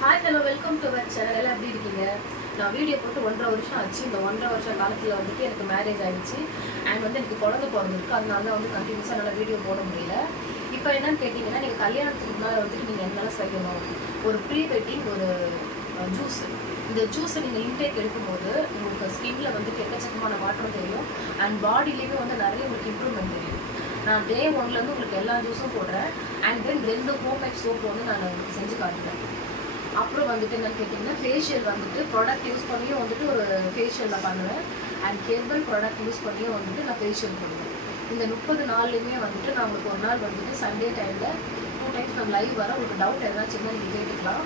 Hi, hello, welcome to our channel. எல்லாம் எப்படி இருக்கீங்க? நான் வீடியோ போட்டு 1.5 வருஷம் ஆச்சு. இந்த 1.5 வருஷ காலத்துல வந்துட்டு எனக்கு மேரேஜ் ஆயிடுச்சு. அண்ட் வந்து எனக்கு குழந்தை பிறந்திருக்கு. அதனால தான் வந்து கண்டினியூஸா என்னால வீடியோ போட முடியல. இப்போ என்னன்னு கேட்டிங்கன்னா, நீங்க கல்யாணத்துக்கு முன்னாடி வந்துட்டு நீங்க என்ன செய்யணும்? ஒரு ப்ரீ வெட்டிங் ஒரு ஜூஸ். இந்த ஜூஸை நீங்கள் இன்டேக் எடுக்கும்போது உங்களுக்கு ஸ்கின்ல வந்துட்டு எக்கச்சக்கமான மாற்றம் தெரியும். அண்ட் பாடியிலேயுமே வந்து நிறைய உங்களுக்கு இம்ப்ரூவ்மெண்ட் தெரியும். நான் டே 1லேருந்து உங்களுக்கு எல்லா ஜூஸும் போடுறேன். அண்ட் தென் 2 ஹோம்மேட் சோப்பு வந்து நான் உங்களுக்கு செஞ்சு காட்டுறேன். அப்புறம் வந்துட்டு என்னன்னு கேட்டிங்கன்னா, ஃபேஷியல் வந்துட்டு ப்ராடக்ட் யூஸ் பண்ணியும் வந்துட்டு ஒரு ஃபேஷியல் நான் பண்ணுவேன். அண்ட் ஹெர்பல் ப்ராடக்ட் யூஸ் பண்ணியும் வந்துட்டு நான் ஃபேஷியல் பண்ணுவேன். இந்த 30 நாள்லையுமே வந்துட்டு நான் உங்களுக்கு ஒரு நாள் வந்துட்டு சண்டே டைமில் 2 டைம்ஸ் நான் லைவ் வர உங்களுக்கு டவுட் எதனாச்சுன்னா நீங்கள் கேட்டுக்கலாம்.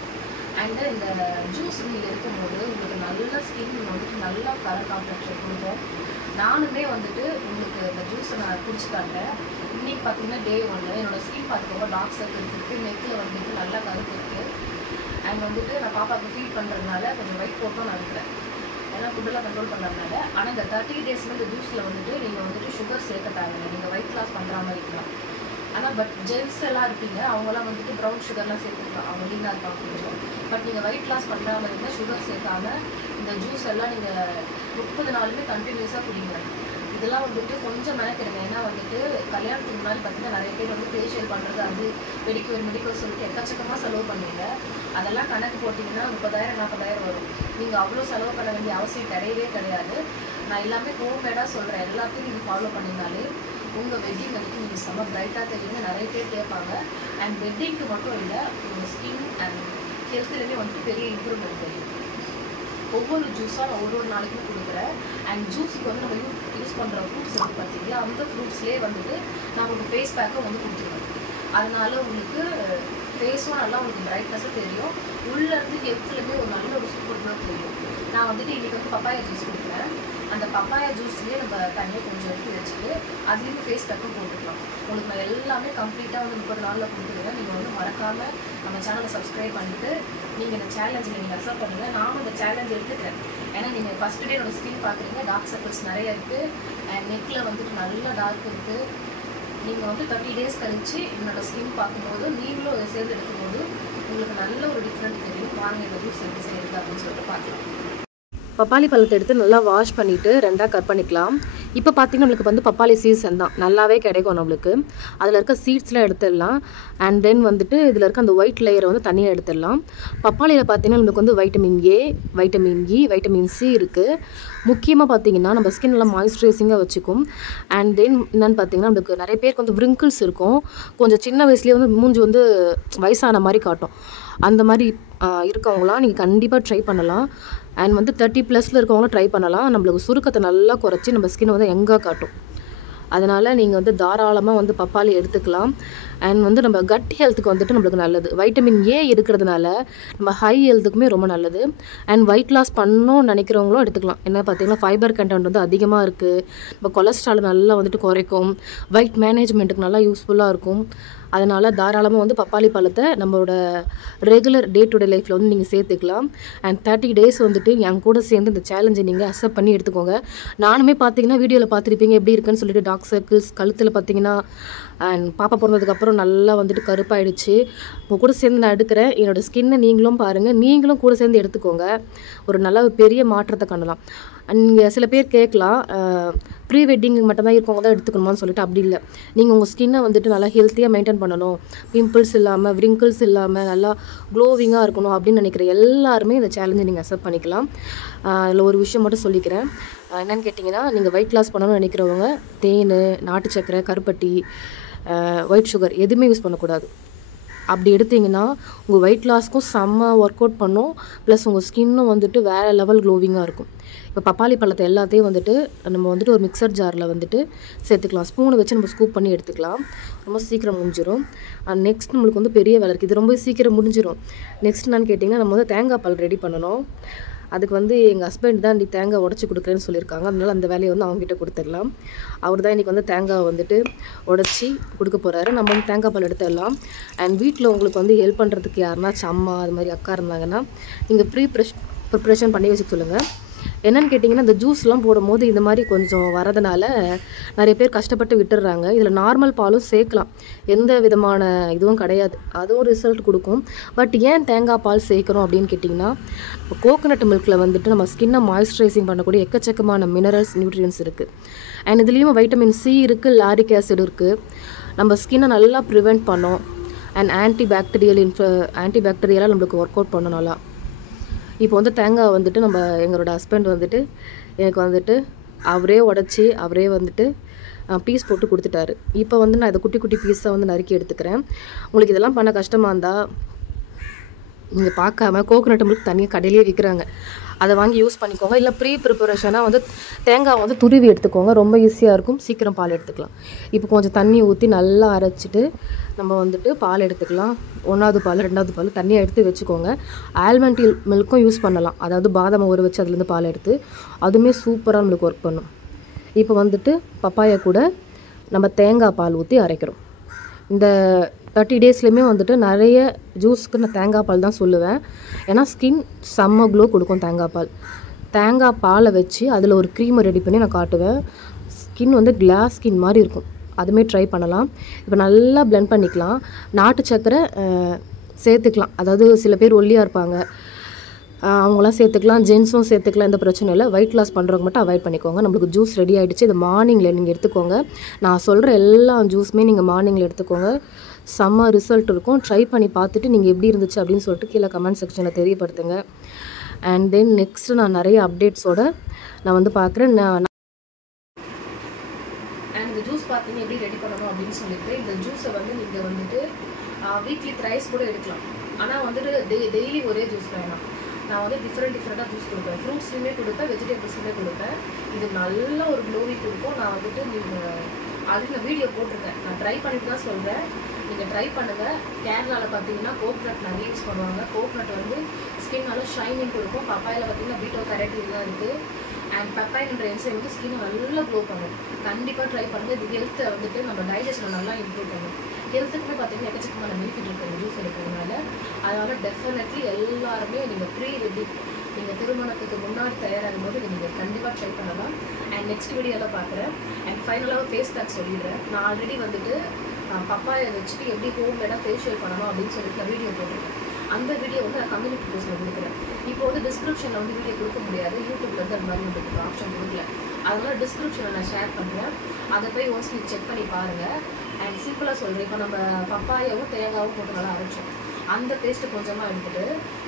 அண்டு இந்த ஜூஸ் நீங்கள் எடுக்கும்போது உங்களுக்கு நல்ல ஸ்கின் வந்துட்டு நல்லா கலர் காம்ப்ளெக்ஷன் கொடுக்கும். நானுமே வந்துட்டு உங்களுக்கு இந்த ஜூஸை நான் குடிச்சுட்டாங்க. இன்றைக்கி பார்த்தீங்கன்னா டே 1 என்னோடய ஸ்கின் பார்த்துக்கோங்க, டார்க் சர்க்கிள்ஸ் இருக்குது, நெக்கில் வந்துட்டு நல்லா கருப்பு இருக்குது. அண்ட் வந்துட்டு நான் பாப்பாவுக்கு ஃபீட் பண்ணுறதுனால கொஞ்சம் வெயிட் போட்டும் நான் இருக்கிறேன். ஏன்னா ஃபுட்டெல்லாம் கண்ட்ரோல் பண்ணுறதுனால. ஆனால் இந்த 30 டேஸில் இந்த ஜூஸில் வந்துட்டு நீங்கள் வந்துட்டு சுகர் சேர்க்க தேவையில்லை. நீங்கள் வெயிட் லாஸ் பண்ணுற மாதிரி இருக்கலாம். ஆனால் பட் ஜென்ஸ் எல்லாம் இருப்பீங்க, அவங்களாம் வந்துட்டு ப்ரௌன் சுகர்லாம் சேர்த்துக்கலாம், அவங்க லீனாக இருப்பாங்க கொஞ்சம். பட் நீங்கள் வெயிட் லாஸ் பண்ணுற மாதிரி இருந்தால் சுகர் சேர்க்காம இந்த ஜூஸ் எல்லாம் நீங்கள் 30 நாளுமே கண்டினியூஸாக குடிங்க. இதெல்லாம் வந்துட்டு கொஞ்சம் மெனக்கிடுங்க. ஏன்னா வந்துட்டு கல்யாணத்துக்கு முன்னாடி பார்த்தீங்கன்னா நிறைய பேர் வந்து ஃபேஷியல் பண்ணுறது, அது மெடிக்கல் சொல்லிட்டு எக்கச்சக்கமாக செலவு பண்ணுவீங்க. அதெல்லாம் கணக்கு போட்டிங்கன்னா 30,000 40,000 வரும். நீங்கள் அவ்வளோ செலவு பண்ண வேண்டிய அவசியம் கிடையாது. நான் எல்லாமே ஹோம்மேடாக சொல்கிறேன். எல்லாத்தையும் நீங்கள் ஃபாலோ பண்ணினாலே உங்கள் வெட்டிங் வந்துட்டு நீங்கள் செம்ம பிரைட்டாக தெரியுங்க. நிறைய பேர் கேட்பாங்க. அண்ட் வெட்டிங்க்கு மட்டும் இல்லை, உங்கள் ஸ்கின் அண்ட் ஹெல்த்துலேயுமே வந்துட்டு பெரிய இம்ப்ரூவ்மெண்ட் தெரியும். ஒவ்வொரு ஜூஸாக நான் ஒரு நாளைக்குமே கொடுக்குறேன். அண்ட் ஜூஸுக்கு வந்து நம்ம யூஸ் பண்ணுற ஃப்ரூட்ஸ் வந்து பார்த்தீங்கன்னா, அந்த ஃப்ரூட்ஸ்லேயே வந்துட்டு நான் உங்களுக்கு ஃபேஸ் பேக்கும் வந்து கொடுத்துருவேன். அதனால உங்களுக்கு ஃபேஸும் நல்லா உங்களுக்கு பிரைட்னஸும் தெரியும். உள்ளேருந்து ஹெல்த்துலேயுமே ஒரு நல்ல ஒரு சூப்பர் க்ளோ தெரியும். நான் வந்துட்டு இன்றைக்கி வந்து பப்பாயா ஜூஸ் கொடுக்குறேன். அந்த பப்பாயா ஜூஸ்லேயே நம்ம தனியாக கொஞ்சம் எடுத்து வச்சுட்டு அதுலேருந்து ஃபேஸ் பேக்கும் போட்டுக்கலாம். உங்களுக்கு நான் எல்லாமே கம்ப்ளீட்டாக வந்து 30 நாளில் கொடுத்துருவேன். நீங்கள் வந்து மறக்காமல் நம்ம சேனலை சப்ஸ்கிரைப் பண்ணிவிட்டு நீங்கள் இந்த சேலஞ்சில் நீங்கள் அக்செப்ட் பண்ணுங்கள். நானும் இந்த சேலஞ்ச் எடுத்துக்கிறேன். ஏன்னா நீங்கள் ஃபஸ்ட் டே என்னோடய ஸ்கின் பார்க்குறீங்க, டார்க் சர்க்கிள்ஸ் நிறைய இருக்குது. அண்ட் நெக்கில் வந்துட்டு நல்லா டார்க் இருக்குது. நீங்கள் வந்து 30 டேஸ் கழித்து என்னோடய ஸ்கின் பார்க்கும்போது நீங்களும் அதை சேர்ந்து எடுக்கும்போது உங்களுக்கு நல்ல ஒரு டிஃப்ரெண்ட் தெரியும். வாங்க இந்த ஜூஸ் எப்படி செய்யுது அப்படின்னு சொல்லிட்டு பார்க்கலாம். பப்பாளி பழத்தை எடுத்து நல்லா வாஷ் பண்ணிவிட்டு 2ஆக கட் பண்ணிக்கலாம். இப்போ பார்த்திங்கன்னா நம்மளுக்கு வந்து பப்பாளி சீசன் தான், நல்லாவே கிடைக்கும் நம்மளுக்கு. அதில் இருக்க சீட்ஸ்லாம் எடுத்துடலாம். அண்ட் தென் வந்துட்டு இதில் இருக்க அந்த ஒயிட் லேயரை வந்து தனியாக எடுத்துடலாம். பப்பாளியில் பார்த்திங்கன்னா நம்மளுக்கு வந்து vitamin A, vitamin E, vitamin C இருக்குது. முக்கியமாக பார்த்திங்கன்னா நம்ம ஸ்கின் நல்லா மாய்ஸ்சரைசிங்காக வச்சுக்கும். அண்ட் தென் என்னென்னு பார்த்திங்கன்னா நம்மளுக்கு நிறைய பேருக்கு வந்து விரிங்கிள்ஸ் இருக்கும். கொஞ்சம் சின்ன வயசுலேயே வந்து மூஞ்சி வந்து வயசான மாதிரி காட்டும். அந்த மாதிரி இருக்கவங்களாம் நீங்கள் கண்டிப்பாக ட்ரை பண்ணலாம். அண்ட் வந்து 30+ இருக்கவங்களும் ட்ரை பண்ணலாம். நம்மளுக்கு சுருக்கத்தை நல்லா குறைச்சி நம்ம ஸ்கின் வந்து எங்கே காட்டும். அதனால் நீங்கள் வந்து தாராளமாக வந்து பப்பாளி எடுத்துக்கலாம். அண்ட் வந்து நம்ம கட் ஹெல்த்துக்கு வந்துட்டு நம்மளுக்கு நல்லது. வைட்டமின் ஏ இருக்கிறதுனால நம்ம ஹை ஹெல்த்துக்குமே ரொம்ப நல்லது. அண்ட் வெயிட் லாஸ் பண்ணணும்னு நினைக்கிறவங்களும் எடுத்துக்கலாம். என்ன பார்த்தீங்கன்னா ஃபைபர் கண்டென்ட் வந்து அதிகமாக இருக்குது. நம்ம கொலஸ்ட்ரால் நல்லா வந்துட்டு குறைக்கும். வெயிட் மேனேஜ்மெண்ட்டுக்கு நல்லா யூஸ்ஃபுல்லாக இருக்கும். அதனால் தாராளமாக வந்து பப்பாளி பழத்தை நம்மளோட ரெகுலர் டே டு டே லைஃப்பில் வந்து நீங்கள் சேர்த்துக்கலாம். அண்ட் 30 டேஸ் வந்துட்டு என் கூட சேர்ந்து இந்த சேலஞ்சை நீங்கள் அக்செப்ட் பண்ணி எடுத்துக்கோங்க. நானுமே பார்த்தீங்கன்னா வீடியோவில் பார்த்துருப்பீங்க எப்படி இருக்குன்னு சொல்லிட்டு டார்க் சர்க்கிள்ஸ் கழுத்தில் பார்த்தீங்கன்னா. அண்ட் பாப்பா பிறந்ததுக்கப்புறம் நல்லா வந்துட்டு கருப்பாயிடுச்சு. உங்கள் கூட சேர்ந்து நான் எடுக்கிறேன். என்னோடய ஸ்கின்னை நீங்களும் பாருங்கள், நீங்களும் கூட சேர்ந்து எடுத்துக்கோங்க. ஒரு நல்ல பெரிய மாற்றத்தை காணலாம். நீங்கள் சில பேர் கேட்கலாம், ப்ரீ வெட்டிங் மட்டும்தான் இருக்கவங்க தான் எடுத்துக்கணுமான்னு சொல்லிட்டு. அப்படி இல்லை, நீங்கள் உங்கள் ஸ்கின்னை வந்துட்டு நல்லா ஹெல்த்தியாக மெயின்டைன் பண்ணணும், பிம்பிள்ஸ் இல்லாமல் விரிங்கிள்ஸ் இல்லாமல் நல்லா க்ளோவிங்காக இருக்கணும் அப்படின்னு நினைக்கிற எல்லாருமே இந்த சேலஞ்சை நீங்கள் அக்செப்ட் பண்ணிக்கலாம். இதில் ஒரு விஷயம் மட்டும் சொல்லிக்கிறேன். என்னென்னு கேட்டிங்கன்னா, நீங்கள் வெயிட் லாஸ் பண்ணணும்னு நினைக்கிறவங்க தேன், நாட்டு சக்கரை, கருப்பட்டி, ஒயிட் சுகர் எதுவுமே யூஸ் பண்ணக்கூடாது. அப்படி எடுத்திங்கன்னா உங்கள் வெயிட் லாஸ்க்கும் செம்ம ஒர்க் அவுட் பண்ணும். ப்ளஸ் உங்கள் ஸ்கின்னும் வந்துட்டு வேறு லெவல் க்ளோவிங்காக இருக்கும். இப்போ பப்பாளி பழத்தை எல்லாத்தையும் வந்துட்டு நம்ம வந்துட்டு ஒரு மிக்சர் ஜாரில் வந்துட்டு சேர்த்துக்கலாம். ஸ்பூனை வச்சு நம்ம ஸ்கூப் பண்ணி எடுத்துக்கலாம். ரொம்ப சீக்கிரம் முடிஞ்சிடும். நெக்ஸ்ட் நம்மளுக்கு வந்து பெரிய வேலை இருக்குது. இது ரொம்ப சீக்கிரம் முடிஞ்சிடும். நெக்ஸ்ட் என்னன்னு கேட்டிங்கன்னா, நம்ம வந்து தேங்காய் பால் ரெடி பண்ணணும். அதுக்கு வந்து எங்கள் ஹஸ்பண்ட் தான் இன்றைக்கி தேங்காய் உடச்சி கொடுக்குறேன்னு சொல்லியிருக்காங்க. அதனால அந்த வேலையை வந்து அவங்ககிட்ட கொடுத்துடலாம். அவர் தான் இன்றைக்கி வந்து தேங்காய் வந்துட்டு உடச்சி கொடுக்க போகிறாரு. நம்ம வந்து தேங்காய் பால் எடுத்துடலாம். அண்ட் வீட்டில் உங்களுக்கு வந்து ஹெல்ப் பண்ணுறதுக்கு யாருனாச்சும் அம்மா அது மாதிரி அக்கா இருந்தாங்கன்னா நீங்கள் ப்ரிப்ரேஷன் பண்ணி வச்சுக்க சொல்லுங்கள். என்னென்னு கேட்டிங்கன்னா இந்த ஜூஸ்லாம் போடும்போது இந்த மாதிரி கொஞ்சம் வரதுனால நிறைய பேர் கஷ்டப்பட்டு விட்டுடுறாங்க. இதில் நார்மல் பாலும் சேர்க்கலாம், எந்த விதமான இதுவும் கிடையாது, அதுவும் ரிசல்ட் கொடுக்கும். பட் ஏன் தேங்காய் பால் சேர்க்குறோம் அப்படின்னு கேட்டிங்கன்னா, கோகோனட் மில்கில் வந்துட்டு நம்ம ஸ்கின்னை மாய்ஸ்சரைசிங் பண்ணக்கூடிய எக்கச்சக்கமான மினரல்ஸ், நியூட்ரியன்ஸ் இருக்குது. அண்ட் இதுலேயும் வைட்டமின் சி இருக்குது, லாரிக் ஆசிட் இருக்குது. நம்ம ஸ்கின்னை நல்லா ப்ரிவெண்ட் பண்ணோம். அண்ட் ஆன்டிபாக்டீரியலாக நம்மளுக்கு ஒர்க் அவுட் பண்ணணும் நல்லா. இப்போ வந்து தேங்காய் வந்துட்டு எங்களோட ஹஸ்பண்ட் வந்துட்டு எனக்கு வந்துட்டு அவரே உடச்சி அவரே வந்துட்டு பீஸ் போட்டு கொடுத்துட்டாரு. இப்போ வந்து நான் இதை குட்டி குட்டி பீஸாக வந்து நறுக்கி எடுத்துக்கிறேன். உங்களுக்கு இதெல்லாம் பண்ண கஷ்டமாக இருந்தால் நீங்கள் பார்க்காம கோகோனட் மில்க் தனியாக கடையிலேயே விற்கிறாங்க, அதை வாங்கி யூஸ் பண்ணிக்கோங்க. இல்லை ப்ரிப்பரேஷனாக வந்து தேங்காய் வந்து துருவி எடுத்துக்கோங்க, ரொம்ப ஈஸியாக இருக்கும், சீக்கிரம் பால் எடுத்துக்கலாம். இப்போ கொஞ்சம் தண்ணி ஊற்றி நல்லா அரைச்சிட்டு நம்ம வந்துட்டு பால் எடுத்துக்கலாம். 1வது பால் 2வது பால் தண்ணியாக எடுத்து வச்சுக்கோங்க. ஆல்மண்ட் மில்க்கும் யூஸ் பண்ணலாம், அதாவது பாதாமை ஊற வச்சு அதுலேருந்து பால் எடுத்து, அதுவுமே சூப்பராக நம்மளுக்கு ஒர்க் பண்ணும். இப்போ வந்துட்டு பப்பாயா கூட நம்ம தேங்காய் பால் ஊற்றி அரைக்கிறோம். இந்த 30 டேஸ்லேயுமே வந்துட்டு நிறைய ஜூஸ்க்கு நான் தேங்காய் பால் தான் சொல்லுவேன். ஏன்னா ஸ்கின் செம்ம க்ளோ கொடுக்கும் தேங்காய் பால். தேங்காய் பாலை வச்சு அதில் ஒரு க்ரீமை ரெடி பண்ணி நான் காட்டுவேன். ஸ்கின் வந்து கிளாஸ் ஸ்கின் மாதிரி இருக்கும், அதுவுமே ட்ரை பண்ணலாம். இப்போ நல்லா பிளெண்ட் பண்ணிக்கலாம். நாட்டு சக்கரை சேர்த்துக்கலாம், அதாவது சில பேர் ஒல்லியாக இருப்பாங்க, அவங்களாம் சேர்த்துக்கலாம், ஜென்ஸும் சேர்த்துக்கலாம், எந்த பிரச்சனையும் இல்லை. வெயிட் லாஸ் பண்ணுறவங்க மட்டும் அவாய்ட் பண்ணிக்கோங்க. நம்மளுக்கு ஜூஸ் ரெடி ஆகிடுச்சு. இது மார்னிங்கில் நீங்கள் எடுத்துக்கோங்க. நான் சொல்கிற எல்லா ஜூஸுமே நீங்கள் மார்னிங்கில் எடுத்துக்கோங்க, செம்ம ரிசல்ட் இருக்கும். ட்ரை பண்ணி பார்த்துட்டு நீங்கள் எப்படி இருந்துச்சு அப்படின்னு சொல்லிட்டு கீழே கமெண்ட் செக்ஷனில் தெரியப்படுத்துங்க. அண்ட் தென் நெக்ஸ்ட்டு நான் நிறைய அப்டேட்ஸோடு நான் வந்து பார்க்குறேன். அண்ட் இந்த ஜூஸ் பார்த்தீங்க எப்படி ரெடி பண்ணணும் அப்படின்னு சொல்லிட்டு, இந்த ஜூஸை வந்து நீங்கள் வந்துட்டு வீக்லி த்ரைஸ் கூட எடுக்கலாம். ஆனால் வந்துட்டு டெய்லி ஒரே ஜூஸ் வேணாம். நான் வந்து டிஃப்ரெண்ட்டாக ஜூஸ் கொடுப்பேன், ஃப்ரூட்ஸ்லையுமே கொடுப்பேன், வெஜிடபிள்ஸ்லையுமே கொடுப்பேன். இது நல்ல ஒரு க்ளோவி கொடுக்கும். நான் வந்துட்டு நீங்கள் அதுக்கு நான் வீடியோ போட்டிருக்கேன், நான் ட்ரை பண்ணிட்டு தான் சொல்கிறேன். நீங்கள் ட்ரை பண்ணுங்கள். கேரளாவில் பார்த்தீங்கன்னா கோகோனட் நிறைய யூஸ் பண்ணுவாங்க. கோகோனட் வந்து ஸ்கின் நல்லா ஷைனிங் கொடுக்கும். பப்பாயில் பார்த்தீங்கன்னா பீட்டோ கேரட்டின்லாம் இருக்குது. அண்ட் பப்பாயின்ற என்சைம் வந்து ஸ்கின் நல்லா க்ளோ பண்ணும். கண்டிப்பாக ட்ரை பண்ணுங்கள். இது ஹெல்த்தை வந்துட்டு நம்ம டைஜஷனை நல்லா இம்ப்ரூவ் பண்ணும். ஹெல்த்துக்குமே பார்த்தீங்கன்னா எக்கச்சக்கமான பெனிஃபிட் இருக்குது ஜூஸ் எடுக்கிறதுனால. அதனால் டெஃபினெட்லி எல்லாருமே நீங்கள் ப்ரீ வெட்டிங், நீங்கள் திருமணத்துக்கு முன்னாடி தயாராகும் போது இதை நீங்கள் கண்டிப்பாக ட்ரை பண்ணலாம். அண்ட் நெக்ஸ்ட் வீடியோவில் பார்க்குறேன். அண்ட் ஃபைனலாக ஃபேஸ் பேக் சொல்லிடுறேன். நான் ஆல்ரெடி வந்துட்டு பப்பாயை வச்சுட்டு எப்படி ஹோம்மேடாக ஃபேஷியல் பண்ணணும் அப்படின்னு சொல்லிட்டு நான் வீடியோ போட்டிருக்கேன். அந்த வீடியோ வந்து நான் கம்யூனிட்டி போஸ்ட்டில் கொடுக்குறேன். இப்போ வந்து டிஸ்கிரிப்ஷனில் வந்து வீடியோ கொடுக்க முடியாது, யூடியூப்ல வந்து அந்த மாதிரி உங்களுக்கு ஆப்ஷன் கொடுக்கல. அதனால் டிஸ்கிரிப்ஷனில் நான் ஷேர் பண்ணுறேன், அதை போய் ஒன்ஸ் நீங்கள் செக் பண்ணி பாருங்கள். அண்ட் சிம்பிளாக சொல்கிறேன், இப்போ நம்ம பப்பாயாவும் தேங்காவும் போட்டு நல்லா அரைச்சோம். அந்த பேஸ்ட்டு கொஞ்சமாக எடுத்துகிட்டு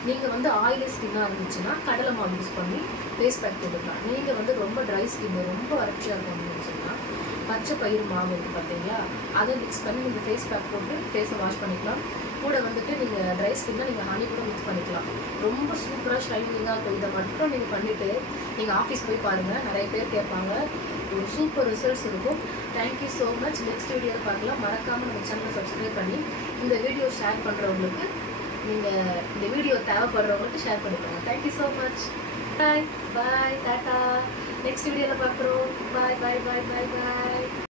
நீங்கள் வந்து ஆயிலி ஸ்கின்னாக இருந்துச்சுன்னா கடலை மாவு யூஸ் பண்ணி ஃபேஸ் பேக் போட்டுக்கலாம். நீங்கள் வந்து ரொம்ப ட்ரை ஸ்கின், ரொம்ப வறட்சியாக இருக்கும் அப்படின்னு சொன்னால் பச்சை பயிர் மாவு இருக்குது பார்த்தீங்களா, அதை மிக்ஸ் பண்ணி நீங்கள் ஃபேஸ் பேக் போட்டு ஃபேஸை வாஷ் பண்ணிக்கலாம். கூட வந்துட்டு நீங்கள் ட்ரை ஸ்கின்னா நீங்கள் ஹனி கூட மிக்ஸ் பண்ணிக்கலாம். ரொம்ப சூப்பராக ஷைனிங்காக இருக்கும். இதை மட்டும் நீங்கள் பண்ணிவிட்டு நீங்கள் ஆஃபீஸ் போய் பாருங்கள், நிறைய பேர் கேட்பாங்க, ஒரு சூப்பர் ரிசல்ட்ஸ் இருக்கும். Thank you so much. நெக்ஸ்ட் வீடியோவில் பார்க்கலாம். மறக்காமல் நம்ம சேனலை சப்ஸ்கிரைப் பண்ணி இந்த வீடியோ ஷேர் பண்ணுறவங்களுக்கு, நீங்கள் இந்த வீடியோ தேவைப்படுறவங்களுக்கு ஷேர் பண்ணிக்கோங்க. Thank you so much. Bye bye, டாட்டா. நெக்ஸ்ட் வீடியோவில் பார்க்குறோம். பாய் பாய் பாய் பாய் பாய்.